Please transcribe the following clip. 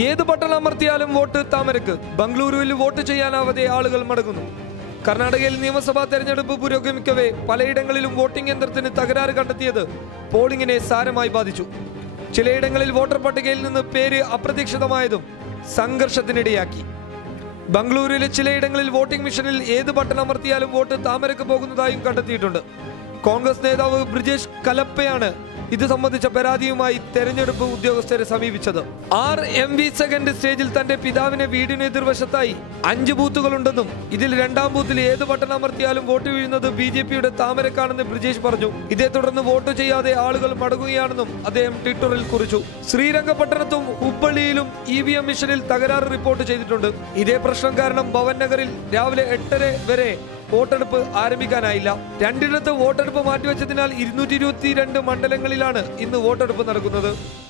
ഏത് ബട്ടൺ അമർത്തിയാലും വോട്ട് താമരക്ക്? ബംഗളൂരുവിൽ വോട്ട് ചെയ്യാനാവാതെ ആളുകൾ മടങ്ങുന്നു. കർണാടകയിൽ നിയമസഭാ തെരഞ്ഞെടുപ്പ് പുരോഗമിക്കവേ പലയിടങ്ങളിലും വോട്ടിംഗ് യന്ത്രത്തിന് തകരാറ് കണ്ടെത്തിയത് പോളിംഗിനെ സാരമായി ബാധിച്ചു. ചിലയിടങ്ങളിൽ വോട്ടർ പട്ടികയിൽ നിന്ന് പേര് അപ്രതീക്ഷിതമായതും സംഘർഷത്തിനിടയാക്കി. ബംഗളൂരുവിലെ ചിലയിടങ്ങളിൽ വോട്ടിംഗ് മെഷീനിൽ ഏത് ബട്ടൺ അമർത്തിയാലും വോട്ട് താമരക്ക് പോകുന്നതായും കണ്ടെത്തിയിട്ടുണ്ട്. കോൺഗ്രസ് നേതാവ് ബ്രിജേഷ് കലപ്പയാണ് ഇത് സംബന്ധിച്ച പരാതിയുമായി തെരഞ്ഞെടുപ്പ് ഉദ്യോഗസ്ഥരെ സമീപിച്ചത്. ആർ എം വി സെക്കൻഡ് സ്റ്റേജിൽ തന്റെ പിതാവിനെ വീടിന് എതിർവശത്തായി അഞ്ച് ബൂത്തുകളുണ്ടെന്നും ഇതിൽ രണ്ടാം ബൂത്തിൽ ഏത് ബട്ടൺ അമർത്തിയാലും വോട്ട് വീഴുന്നത് ബി ജെ പിയുടെ താമരക്കാണെന്ന് ബ്രിജേഷ് പറഞ്ഞു. ഇതേ തുടർന്ന് വോട്ട് ചെയ്യാതെ ആളുകൾ മടങ്ങുകയാണെന്നും അദ്ദേഹം ട്വിറ്ററിൽ കുറിച്ചു. ശ്രീരംഗപട്ടണത്തും ഹുബ്ബള്ളിയിലും ഇ വി എം മിഷനിൽ തകരാറ് റിപ്പോർട്ട് ചെയ്തിട്ടുണ്ട്. ഇതേ പ്രശ്നം കാരണം ഭവൻ നഗറിൽ രാവിലെ എട്ടര വരെ വോട്ടെടുപ്പ് ആരംഭിക്കാനായില്ല. രണ്ടിടത്ത് വോട്ടെടുപ്പ് മാറ്റിവെച്ചതിനാൽ ഇരുന്നൂറ്റി മണ്ഡലങ്ങളിലാണ് ഇന്ന് വോട്ടെടുപ്പ് നടക്കുന്നത്.